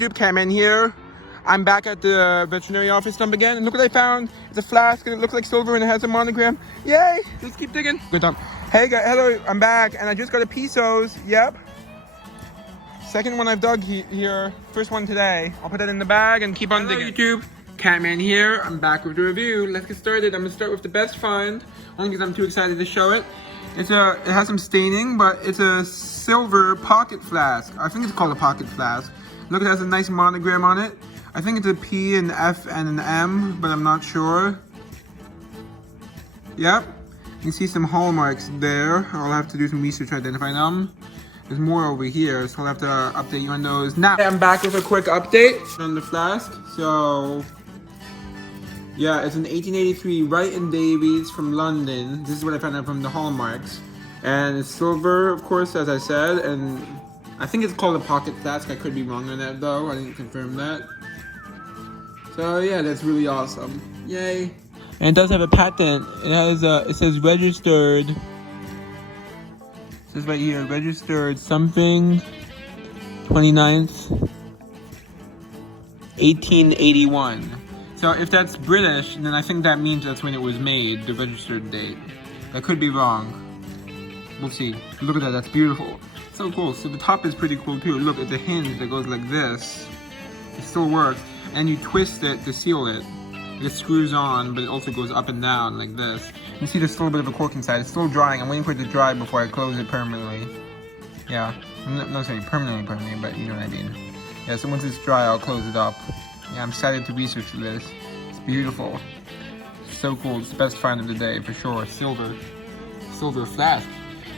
YouTube, Cameron here. I'm back at the veterinary office dump again, and look what I found. It's a flask, and it looks like silver, and it has a monogram. Yay! Let's keep digging. Good dump. Hey guys, hello, I'm back, and I just got a Pisos. Yep. Second one I've dug here. First one today. I'll put that in the bag and keep on digging. YouTube, Catman here. I'm back with the review. Let's get started. I'm gonna start with the best find, only because I'm too excited to show it. It has some staining, but it's a silver pocket flask. I think it's called a pocket flask. Look, it has a nice monogram on it. I think it's a P, an F, and an M, but I'm not sure. Yep. You can see some hallmarks there. I'll have to do some research to identify them. There's more over here, so I'll have to update you on those. Now, I'm back with a quick update on the flask. So, yeah, it's an 1883 Wright and Davies from London. This is what I found out from the hallmarks. And it's silver, of course, as I said, and I think it's called a pocket flask. I could be wrong on that, though. I didn't confirm that. So, yeah, that's really awesome. Yay. And it does have a patent. It says registered. It says right here, registered something 29th, 1881. So if that's British, then I think that means that's when it was made, the registered date. I could be wrong. We'll see. Look at that, that's beautiful. So cool. So the top is pretty cool too. Look at the hinge that goes like this. It still works. And you twist it to seal it. It screws on, but it also goes up and down like this. You see there's still a bit of a cork inside. It's still drying. I'm waiting for it to dry before I close it permanently. Yeah, I'm not saying permanently, but you know what I mean. Yeah, so once it's dry, I'll close it up. Yeah, I'm excited to research this. It's beautiful. It's so cool. It's the best find of the day for sure. Silver flask.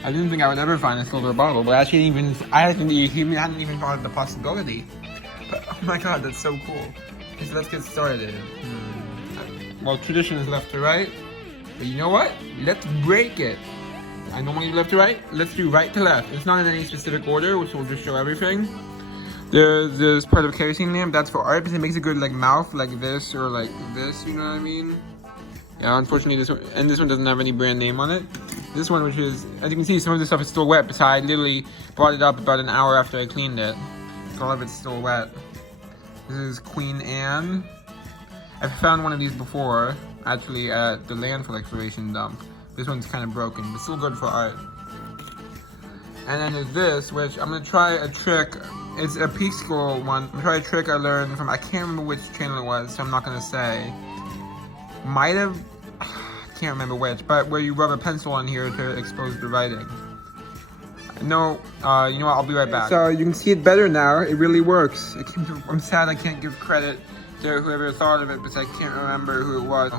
I didn't think I would ever find a silver bottle, but I hadn't even thought of the possibility. But oh my god, that's so cool. Okay, so let's get started. Well, tradition is left to right, but you know what? Let's break it. I normally do left to right. Let's do right to left. It's not in any specific order, which will just show everything. There's this part of kerosene lamp. That's for art because it makes a good like mouth, like this or like this. You know what I mean? Yeah. Unfortunately, this one doesn't have any brand name on it. This one, which is, as you can see, some of the stuff is still wet. Because I literally brought it up about an hour after I cleaned it. So all of it's still wet. This is Queen Anne. I've found one of these before, actually at the landfill exploration dump. This one's kind of broken, but still good for art. And then there's this, which I'm gonna try a trick. It's a peak school one. I'm gonna try a trick I learned from, I can't remember which channel it was, so I'm not gonna say. Might have, I can't remember which, but where you rub a pencil on here to expose the writing. No, you know what, I'll be right back. So you can see it better now, it really works. I'm sad I can't give credit to whoever thought of it, because I can't remember who it was.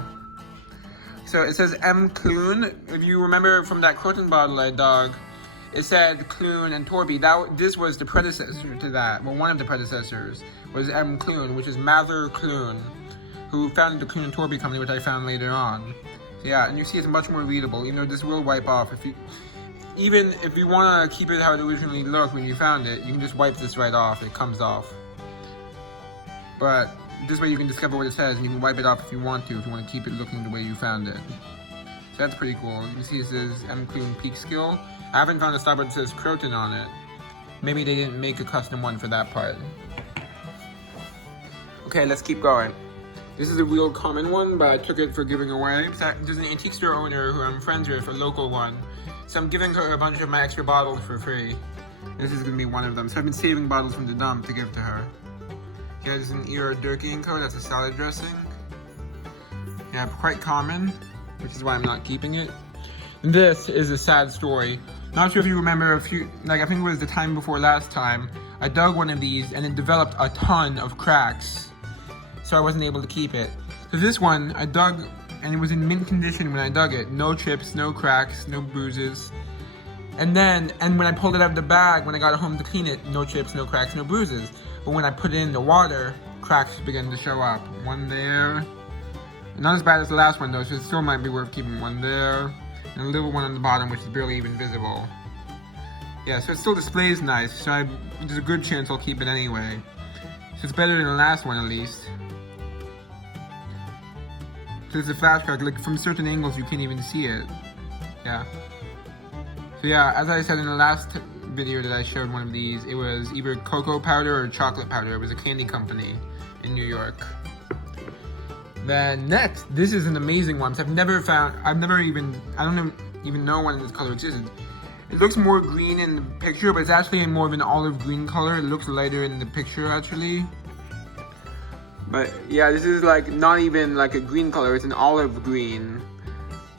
So it says M. Clune. If you remember from that Croton bottle I dug, it said Clune and Torby. This was the predecessor to that. Well, one of the predecessors was M. Clune, which is Mather Clune, who founded the Clune and Torby company, which I found later on. So yeah, and you see it's much more readable. You know, this will wipe off. Even if you want to keep it how it originally looked when you found it, you can just wipe this right off. It comes off. But this way you can discover what it says, and you can wipe it off if you want to keep it looking the way you found it. So that's pretty cool. You can see it says M. Clune Peak Skill. I haven't found a stop that says Croton on it. Maybe they didn't make a custom one for that part. Okay, let's keep going. This is a real common one, but I took it for giving away. There's an antique store owner who I'm friends with, a local one. So I'm giving her a bunch of my extra bottles for free. This is gonna be one of them. So I've been saving bottles from the dump to give to her. Yeah, there's an ear Durkee & Co. That's a salad dressing. Yeah, quite common, which is why I'm not keeping it. And this is a sad story. Not sure if you remember I think it was the time before last time, I dug one of these and it developed a ton of cracks. So I wasn't able to keep it. So this one, I dug and it was in mint condition when I dug it. No chips, no cracks, no bruises. And when I pulled it out of the bag, when I got home to clean it, no chips, no cracks, no bruises. But when I put it in the water, cracks began to show up. One there. Not as bad as the last one though, so it still might be worth keeping. One there. And a little one on the bottom, which is barely even visible. Yeah, so it still displays nice, so there's a good chance I'll keep it anyway. So it's better than the last one at least. So it's a flash crack, like from certain angles you can't even see it. Yeah. So yeah, as I said in the last video that I showed one of these, it was either cocoa powder or chocolate powder. It was a candy company in New York. Then next, this is an amazing one. I don't even know when this color existed. It looks more green in the picture, but it's actually more of an olive green color. It looks lighter in the picture actually. But yeah, this is like not even like a green color, it's an olive green.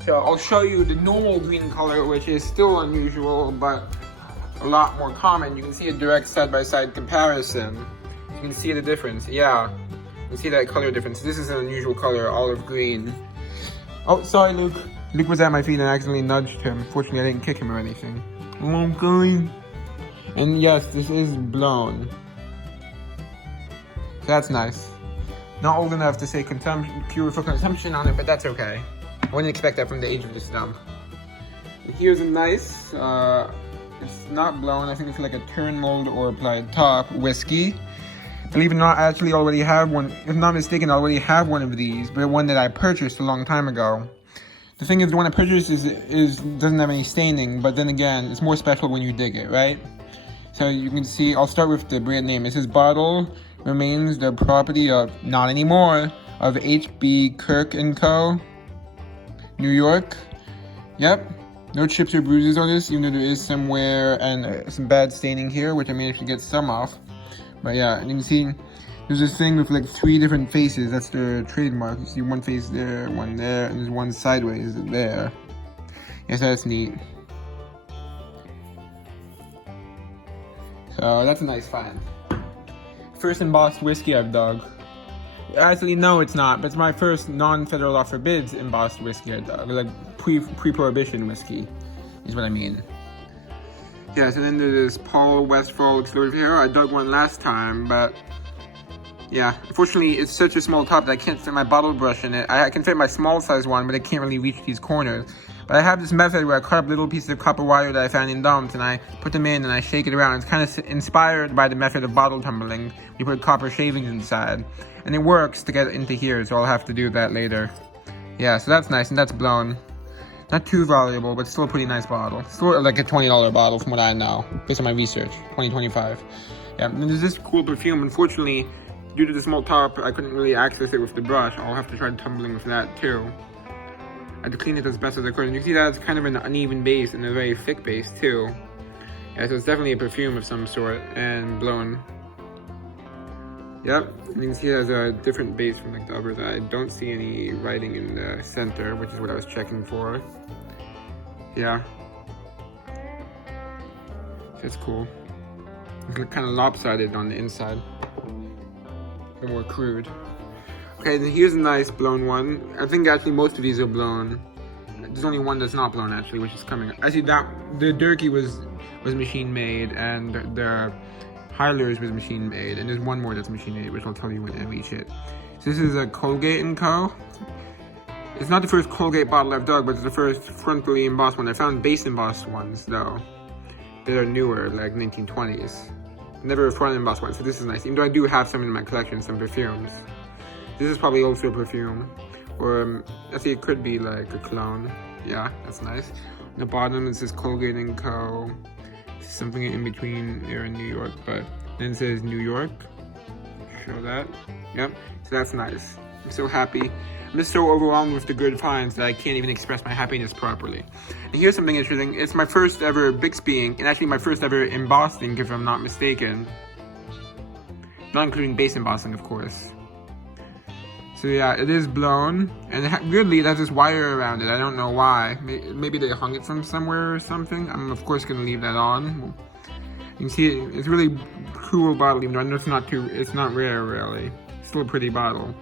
So I'll show you the normal green color, which is still unusual, but a lot more common. You can see a direct side-by-side comparison. You can see the difference, yeah. You can see that color difference. This is an unusual color, olive green. Oh, sorry, Luke. Luke was at my feet and I accidentally nudged him. Fortunately, I didn't kick him or anything. Oh, I'm going. And yes, this is blown. So that's nice. Not old enough to say cure for consumption on it, but that's okay. I wouldn't expect that from the age of this stump. And here's a nice, it's not blown, I think it's like a turn mold or applied top whiskey. Believe it or not, I actually already have one. If I'm not mistaken, I already have one of these, but one that I purchased a long time ago. The thing is, the one I purchased doesn't have any staining, but then again, it's more special when you dig it, right? So you can see, I'll start with the brand name. It says bottle remains the property of, not anymore, of H.B. Kirk & Co., New York. Yep, no chips or bruises on this, even though there is somewhere and some bad staining here, which I managed to get some off. But yeah, and you can see there's this thing with like 3 different faces. That's their trademark. You see one face there, one there, and there's one sideways there. Yes, that's neat. So that's a nice find. First embossed whiskey I've dug. Actually, no, it's not. But it's my first non-federal law forbids embossed whiskey I dug. Like pre-prohibition whiskey, is what I mean. Yeah, so then there's Paul Westfall Explorer here. I dug one last time, but yeah, unfortunately, it's such a small top that I can't fit my bottle brush in it. I can fit my small size one, but I can't really reach these corners. But I have this method where I cut up little pieces of copper wire that I found in dumps, and I put them in and I shake it around. It's kind of inspired by the method of bottle tumbling. You put copper shavings inside, and it works to get into here, so I'll have to do that later. Yeah, so that's nice, and that's blown. Not too valuable, but still a pretty nice bottle. Still like a $20 bottle from what I know, based on my research, $20-$25. Yeah, and there's this cool perfume. Unfortunately, due to the small top, I couldn't really access it with the brush. I'll have to try tumbling with that too. I had to clean it as best as I could. And you can see that it's kind of an uneven base and a very thick base too. Yeah, so it's definitely a perfume of some sort and blown. Yep, and you can see it has a different base from like the others. I don't see any writing in the center, which is what I was checking for. Yeah. That's cool. It's kind of lopsided on the inside. A bit more crude. Okay, then here's a nice blown one. I think actually most of these are blown. There's only one that's not blown actually, which is coming. Actually, the Durkee was machine made, and the Hyler's was machine made, and there's one more that's machine made, which I'll tell you when I reach it. So this is a Colgate & Co. It's not the first Colgate bottle I've dug, but it's the first frontally embossed one. I found base embossed ones though. That are newer, like 1920s. Never a front embossed one, so this is nice. Even though I do have some in my collection, some perfumes. This is probably also a perfume. Or, I think it could be like a cologne. Yeah, that's nice. On the bottom, it says Colgate & Co. Something in between there in New York, but then it says New York. Show that. Yep, so that's nice. I'm so happy. I'm just so overwhelmed with the good finds that I can't even express my happiness properly. And here's something interesting. It's my first ever Bixby ink, and actually my first ever embossed ink, if I'm not mistaken. Not including base embossing, of course. So yeah, it is blown, and weirdly it has this wire around it. I don't know why. Maybe they hung it from somewhere or something. I'm of course gonna leave that on. You can see it's really cool bottle, even though I know it's not rare really. It's still a pretty bottle.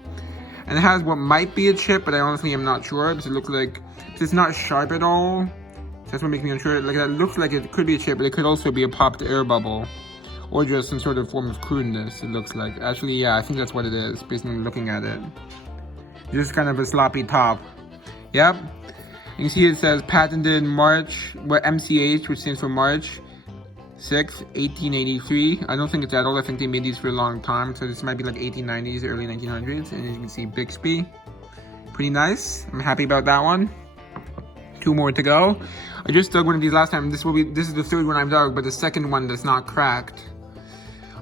And it has what might be a chip, but I honestly am not sure, because it looks like it's not sharp at all. So that's what makes me unsure. Like that looks like it could be a chip, but it could also be a popped air bubble. Or just some sort of form of crudeness, it looks like. Actually, yeah, I think that's what it is, based on looking at it. Just kind of a sloppy top. Yep. You can see it says patented March, MCH, which stands for March 6th, 1883. I don't think it's at all. I think they made these for a long time. So this might be like 1890s, early 1900s. And as you can see, Bixby. Pretty nice. I'm happy about that one. 2 more to go. I just dug one of these last time. This is the 3rd one I've dug, but the 2nd one that's not cracked.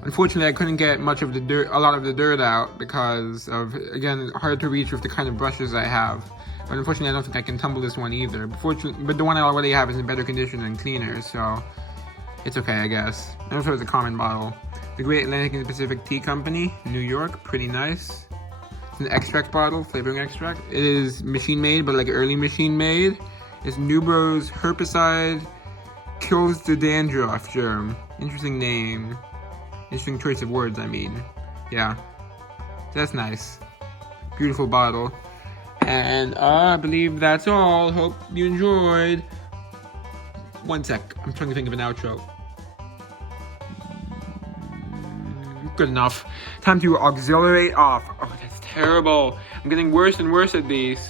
Unfortunately, I couldn't get much of the dirt, a lot of the dirt out because of, again, hard to reach with the kind of brushes I have. But unfortunately, I don't think I can tumble this one either. But the one I already have is in better condition and cleaner, so it's okay, I guess. And also it's a common bottle. The Great Atlantic and Pacific Tea Company, New York, pretty nice. It's an extract bottle, flavoring extract. It is machine made, but like early machine made. It's Nubro's herbicide, kills the dandruff germ. Interesting name. Interesting choice of words, I mean. Yeah. That's nice. Beautiful bottle. And I believe that's all. Hope you enjoyed. One sec. I'm trying to think of an outro. Good enough. Time to auxiliary off. Oh, that's terrible. I'm getting worse and worse at these.